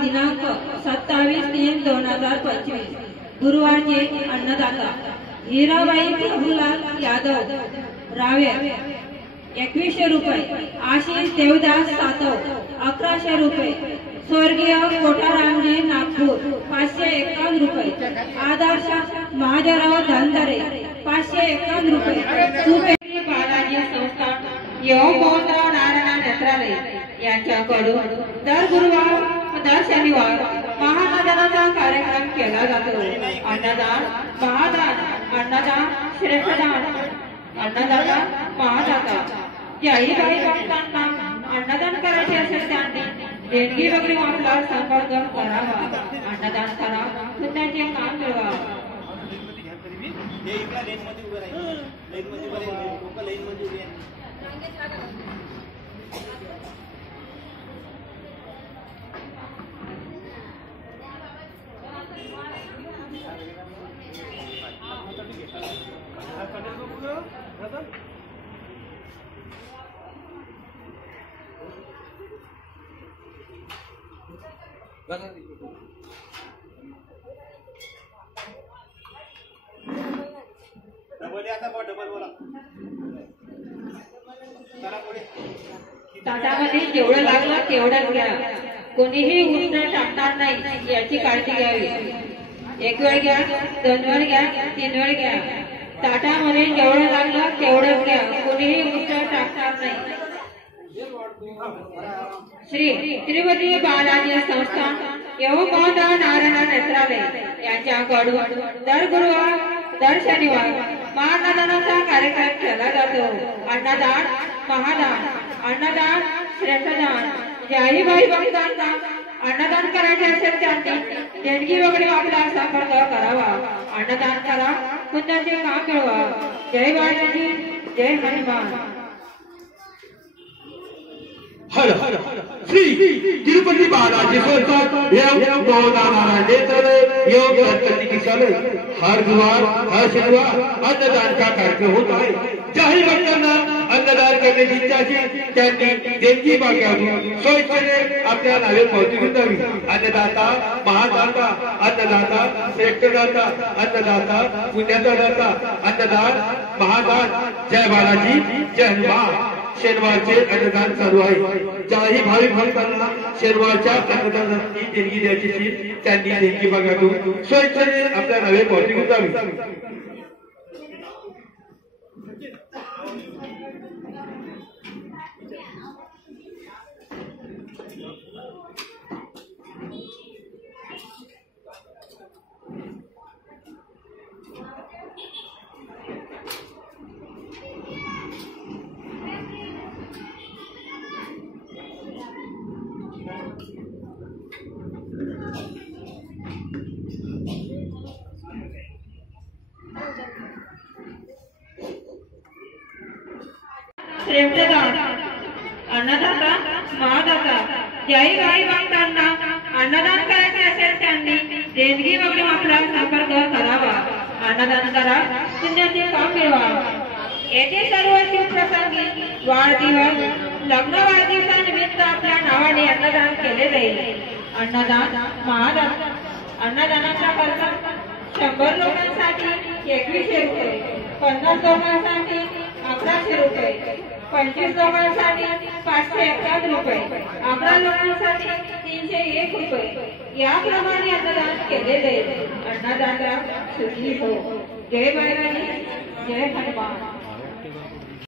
दिनांक 27/3/2025 गुरुवारचे अन्नदाता हिराबाई प्रभुलाल यादव रावे 2100 रुपये, आशिष देवदास सातव 1100 रुपये, स्वर्गीय कोठारामजी नागपूर 551 रुपये, आदर्श महादेवराव धनधरे 551 रुपये, सुपेरी बालाजी संस्थान योगोत्रा नारायण नेत्रालय यांच्याकडून दर गुरुवार दर शनिवार महादानाचा कार्यक्रम केला जातो। अन्नदान महादान अन्नदान श्रेष्ठदान अन्नदाता महादाता ज्याही काही भक्तांना अन्नदान करायचे असेल त्यांनी देणगी वगैरे आपला संपर्क करावा, अन्नदान करा, पुण्याचे काम मिळवा। ताटामध्ये जेवढं लागलं तेवढंच घ्या, कोणीही उष्ण टाकणार नाही याची काळजी घ्यावी। एक वेळ घ्या, दोन वेळ घ्या, तीन वेळ घ्या, ताटामध्ये जेवढं लागलं तेवढंच घ्या, कोणीही उष्ण टाकणार नाही। श्री श्रीमती बालाजी संस्थान योगोत्रा नारायण नेत्रालय यांच्याकडून दर गुरुवार दर शनिवार महादानाचा कार्यक्रम केला जातो। अन्नदान महादान अन्नदान श्रेष्ठदान ज्याही भाई भक्तांना अन्नदान करायचे असेल त्यांनी देणगी वगैरे आपला संपर्क करावा, अन्नदान करा, पुण्याचे काम मिळवा। जय बालाजी, जय हनुमान। हर हर श्री तिरुपति बालाजी संस्थान योगोत्रा नारायण नेत्रालय योग चिकित्सालय हर गुरुवार हर शनिवार अन्नदान का कार्यक्रम होता है। ज्याही भक्तांना अन्नदान करण्याची इच्छा असेल त्यांनी देणगी मागावी, स्वेच्छेने आपल्या नावे पावती द्यावी। अन्नदाता महादाता अन्नदाता श्रेष्ठदाता अन्नदाता पुण्याचा दाता अन्नदान महादान। जय बालाजी, जय हनुमान। शनिवारचे अन्नदान चालू आहे। ज्याही भाविक भक्तांना शनिवारच्या अन्नदानाची देणगी द्यायची असेल त्यांनी देणगी मागावी, स्वेच्छेने आपल्या नावे पावती द्यावी। श्रेष्ठदान अन्नदाता महादाता ज्याही भाई भक्तांना अन्नदान करायचे असेल त्यांनी देणगी वगैरे आपला संपर्क करावा, अन्नदान करा, पुण्याचे काम मिळवा। येथे सर्व शिवप्रसंगी वाढदिवस लग्न वाढदिवसानिमित्त आपल्या नावाने अन्नदान केले जाईल। अन्नदान महादान अन्नदानाचा खर्च 100 लोकांसाठी 2100 रुपये, 50 लोकांसाठी 1100 रुपये, 25 लोकांसाठी 551 रुपये, 11 लोकांसाठी 301 रुपये याप्रमाणे अन्नदान केले जाईल। अन्नदाता सुखी हो। जय बालाजी, जय हनुमान।